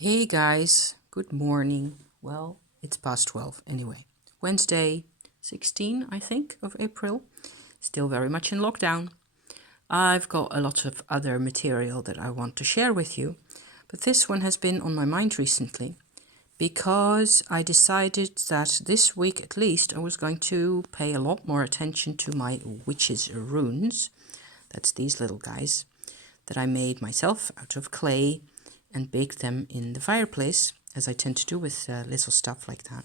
Hey guys, good morning. Well, it's past 12 anyway. Wednesday, 16, I think, of April. Still very much in lockdown. I've got a lot of other material that I want to share with you, but this one has been on my mind recently because I decided that this week at least I was going to pay a lot more attention to my witch's runes. That's these little guys that I made myself out of clay and baked them in the fireplace, as I tend to do with little stuff like that.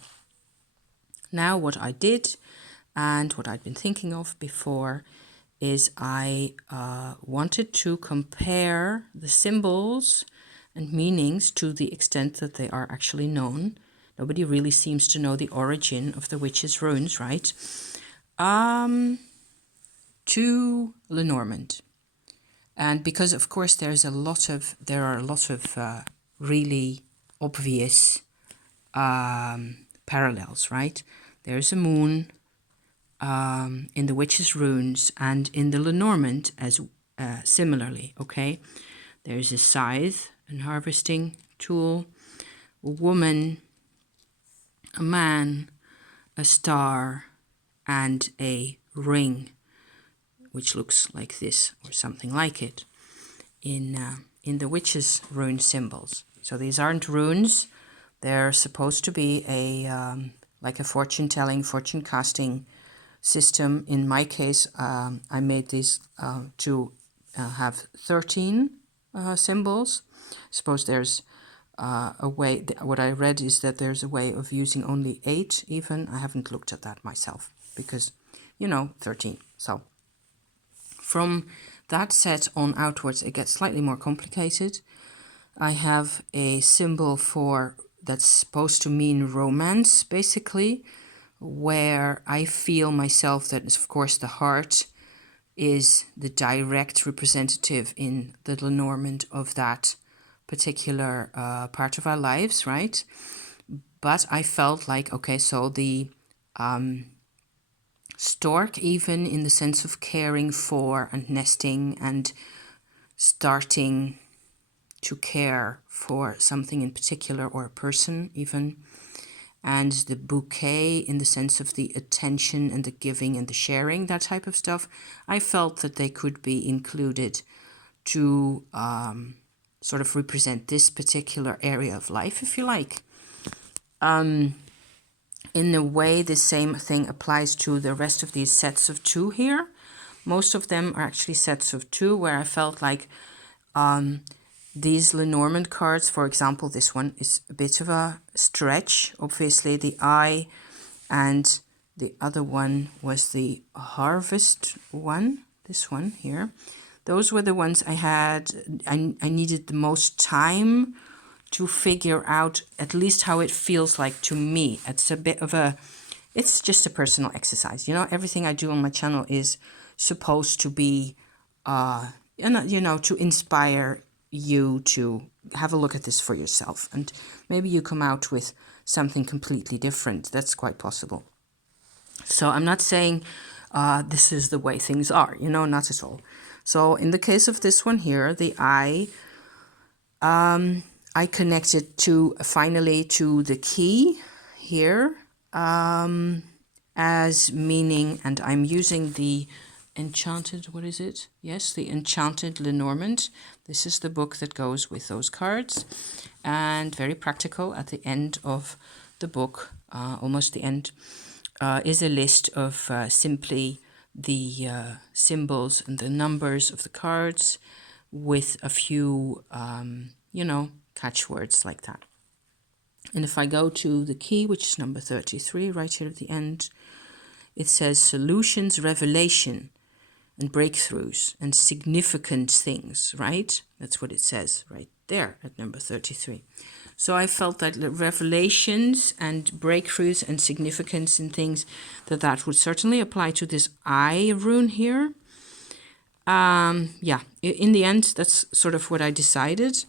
Now what I did and what I'd been thinking of before is I wanted to compare the symbols and meanings to the extent that they are actually known. Nobody really seems to know the origin of the witch's runes, right? To Lenormand. And because, of course, there are a lot of really obvious parallels, right? There's a moon in the witch's runes and in the Lenormand as similarly, okay? There's a scythe, a harvesting tool, a woman, a man, a star, and a ring, which looks like this or something like it in the witch's rune symbols. So these aren't runes. They're supposed to be like a fortune-telling, fortune-casting system. In my case, I made these to have 13 symbols. Suppose there's a way, what I read is that there's a way of using only 8 even. I haven't looked at that myself because, 13. So from that set on outwards, it gets slightly more complicated. I have a symbol that's supposed to mean romance, basically, where I feel myself that, of course, the heart is the direct representative in the Lenormand of that particular part of our lives, right? But I felt like, okay, so the stork, even in the sense of caring for and nesting and starting to care for something in particular or a person even, and the bouquet in the sense of the attention and the giving and the sharing, that type of stuff, I felt that they could be included to sort of represent this particular area of life, if you like. In a way, the same thing applies to the rest of these sets of 2 here. Most of them are actually sets of 2, where I felt like these Lenormand cards, for example, this one is a bit of a stretch. Obviously, the eye, and the other one was the harvest one, this one here. Those were the ones I needed the most time to figure out at least how it feels like to me. It's just a personal exercise. Everything I do on my channel is supposed to be, to inspire you to have a look at this for yourself. And maybe you come out with something completely different. That's quite possible. So I'm not saying this is the way things are, not at all. So in the case of this one here, the eye, I connected finally to the key here as meaning, and I'm using the Enchanted, what is it? Yes, the Enchanted Lenormand. This is the book that goes with those cards, and very practical. At the end of the book, almost the end, is a list of simply the symbols and the numbers of the cards with a few, catchwords like that. And if I go to the key, which is number 33, right here at the end, it says solutions, revelation, and breakthroughs, and significant things, right? That's what it says right there at number 33. So I felt that the revelations and breakthroughs and significance and things, that would certainly apply to this eye rune here. In the end, that's sort of what I decided.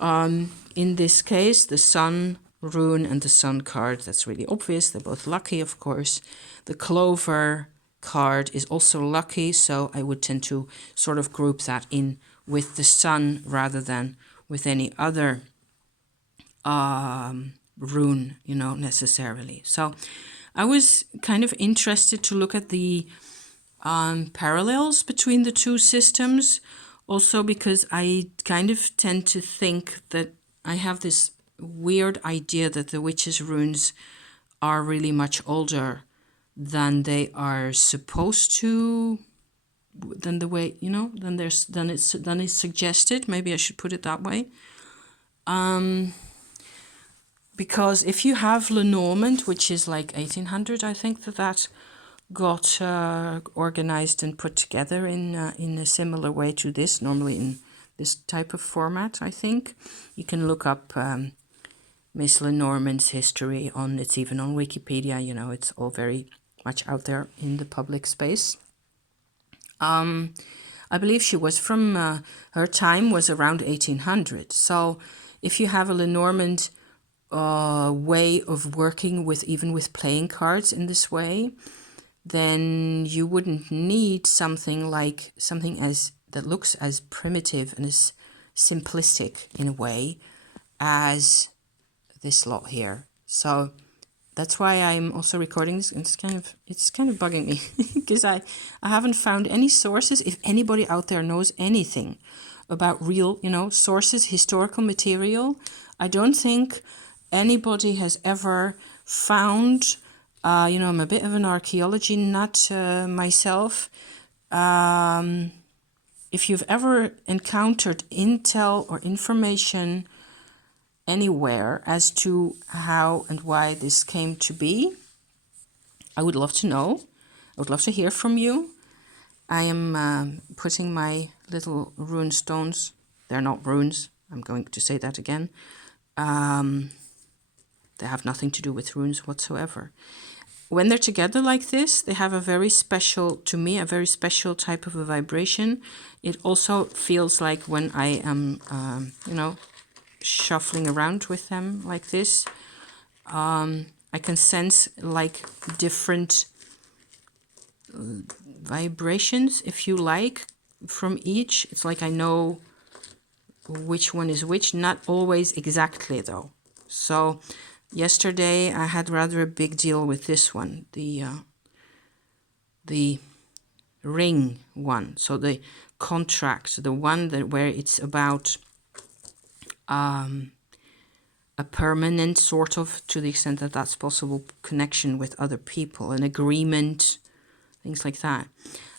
In this case, the sun rune and the sun card, that's really obvious. They're both lucky, of course. The clover card is also lucky, so I would tend to sort of group that in with the sun rather than with any other rune, you know, necessarily. So I was kind of interested to look at the parallels between the two systems, also because I kind of tend to think that I have this weird idea that the witches' runes are really much older than they are supposed to, than the way, you know, than it's suggested. Maybe I should put it that way. Because if you have Lenormand, which is like 1800, I think that got organized and put together in a similar way to this, normally in this type of format, I think. You can look up Miss Lenormand's history on, it's even on Wikipedia, you know, it's all very much out there in the public space. I believe she was from, her time was around 1800. So if you have a Lenormand way of working with, even with playing cards in this way, then you wouldn't need something as that looks as primitive and as simplistic in a way as this lot here. So that's why I'm also recording this, and it's kind of bugging me because I haven't found any sources. If anybody out there knows anything about real, you know, sources, historical material, I don't think anybody has ever found. You know, I'm a bit of an archaeology nut myself. If you've ever encountered intel or information anywhere as to how and why this came to be, I would love to know. I would love to hear from you. I am putting my little rune stones. They're not runes. I'm going to say that again. They have nothing to do with runes whatsoever. When they're together like this, they have a very special, to me, a very special type of a vibration. It also feels like when I am, you know, shuffling around with them like this, I can sense like different vibrations, if you like, from each. It's like I know which one is which, not always exactly though. So yesterday I had rather a big deal with this one, the ring one. So the contract, the one that where it's about a permanent sort of, to the extent that that's possible, connection with other people, an agreement, things like that.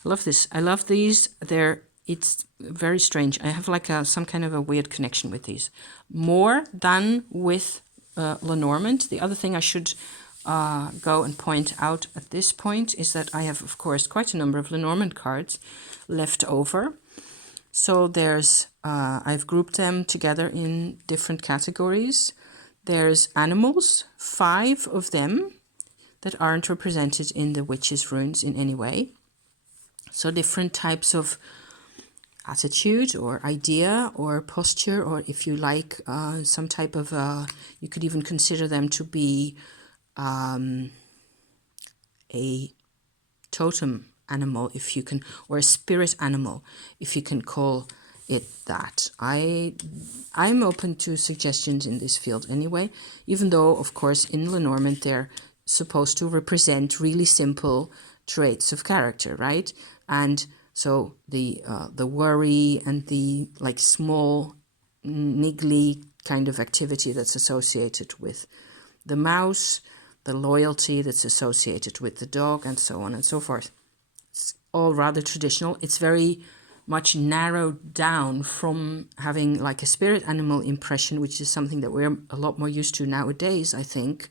I love this. I love these. It's very strange. I have like some kind of a weird connection with these, more than with Lenormand. The other thing I should go and point out at this point is that I have, of course, quite a number of Lenormand cards left over. So there's, I've grouped them together in different categories. There's animals, 5 of them that aren't represented in the witches' runes in any way. So different types of attitude or idea or posture, or if you like, some type of, you could even consider them to be a totem animal, if you can, or a spirit animal, if you can call it that. I'm open to suggestions in this field anyway, even though, of course, in Lenormand they're supposed to represent really simple traits of character, right? And so the worry and the like small niggly kind of activity that's associated with the mouse, the loyalty that's associated with the dog, and so on and so forth. It's all rather traditional. It's very much narrowed down from having like a spirit animal impression, which is something that we're a lot more used to nowadays, I think,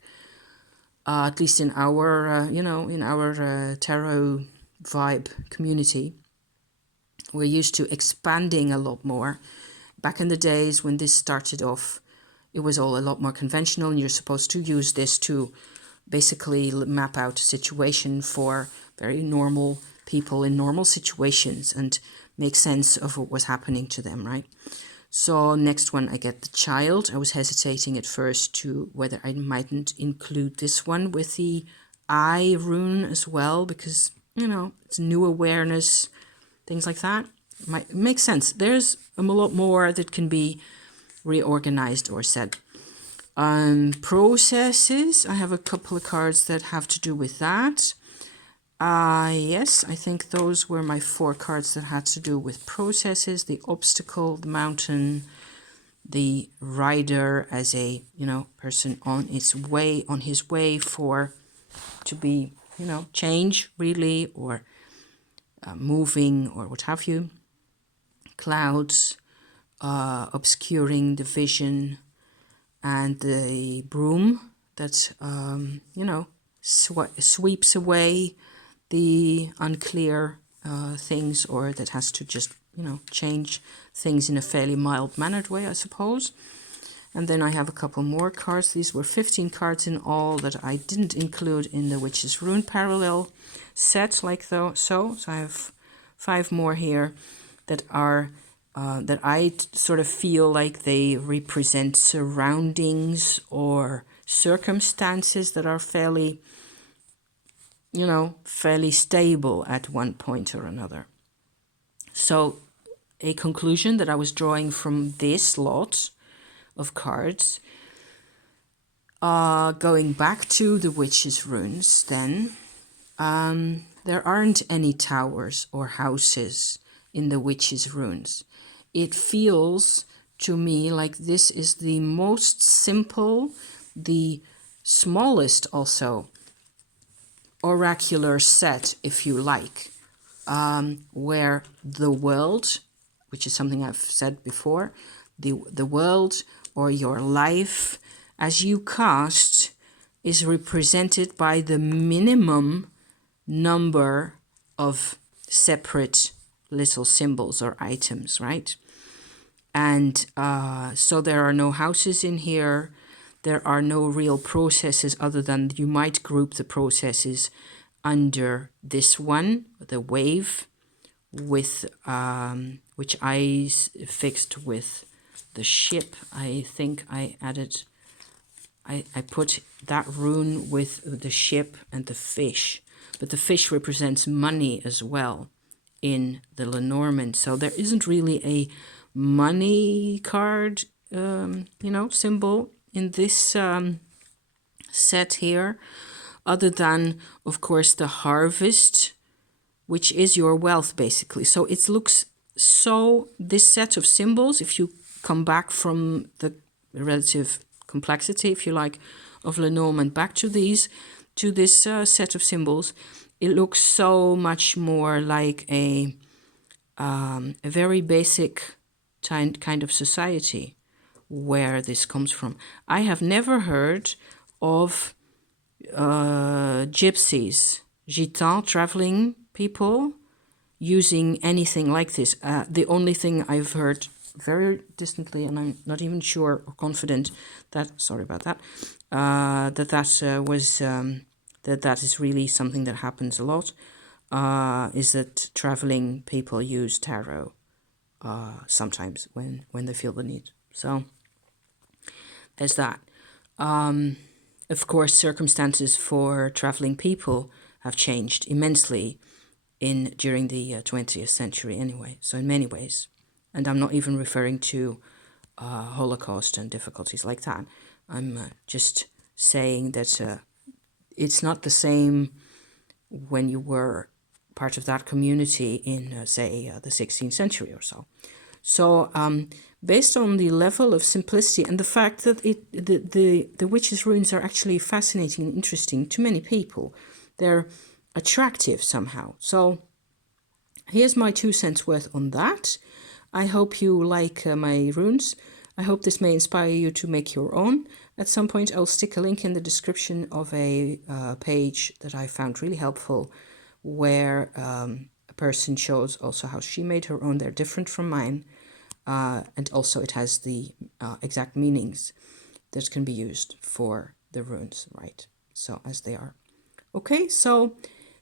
at least in our, you know, in our tarot vibe community. We're used to expanding a lot more. Back in the days when this started off, it was all a lot more conventional, and you're supposed to use this to basically map out a situation for very normal people in normal situations and make sense of what was happening to them, right? So next one, I get the child. I was hesitating at first to whether I mightn't include this one with the eye rune as well, because, you know, it's new awareness, things like that. Might make sense. There's a lot more that can be reorganized or said. Processes, I have a couple of cards that have to do with that. Yes, I think those were my 4 cards that had to do with processes, the obstacle, the mountain, the rider as a, person on his way to be, change really, or moving or what have you. Clouds, obscuring the vision, and the broom that, sweeps away the unclear things, or that has to just, change things in a fairly mild-mannered way, I suppose. And then I have a couple more cards. These were 15 cards in all that I didn't include in the Witch's Rune parallel set, like though. So I have 5 more here that are that I sort of feel like they represent surroundings or circumstances that are fairly, fairly stable at one point or another. So a conclusion that I was drawing from this lot of cards, going back to the Witch's Runes, then there aren't any towers or houses in the Witch's Runes. It feels to me like this is the most simple, the smallest also, oracular set, if you like, where the world, which is something I've said before, the world or your life as you cast is represented by the minimum number of separate little symbols or items, right? And so there are no houses in here. There are no real processes, other than you might group the processes under this one, the wave, with which I fixed with the ship. I think I added, I put that rune with the ship and the fish, but the fish represents money as well in the Lenormand. So there isn't really a money card, symbol in this set here, other than, of course, the harvest, which is your wealth, basically. So it looks so, this set of symbols, if you come back from the relative complexity, if you like, of Lenormand back to this set of symbols, it looks so much more like a very basic kind of society where this comes from. I have never heard of gypsies, gitans, traveling people, using anything like this. The only thing I've heard very distantly, and I'm not even sure or confident that, sorry about that, that is really something that happens a lot, is that traveling people use tarot sometimes when they feel the need. So there's that. Of course, circumstances for traveling people have changed immensely during the 20th century anyway, so in many ways. And I'm not even referring to Holocaust and difficulties like that. I'm just saying that it's not the same when you were part of that community in, say, the 16th century or so. So based on the level of simplicity and the fact that the Witch's Runes are actually fascinating and interesting to many people, they're attractive somehow. So here's my 2 cents worth on that. I hope you like my runes. I hope this may inspire you to make your own. At some point, I'll stick a link in the description of a page that I found really helpful, where a person shows also how she made her own. They're different from mine. And also it has the exact meanings that can be used for the runes, right? So as they are. Okay, so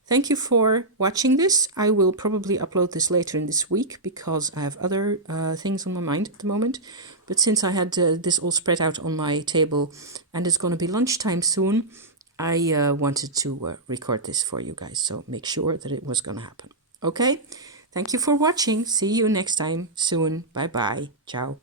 thank you for watching this. I will probably upload this later in this week because I have other things on my mind at the moment. But since I had this all spread out on my table and it's going to be lunchtime soon, I wanted to record this for you guys. So make sure that it was going to happen. Okay, thank you for watching. See you next time soon. Bye-bye. Ciao.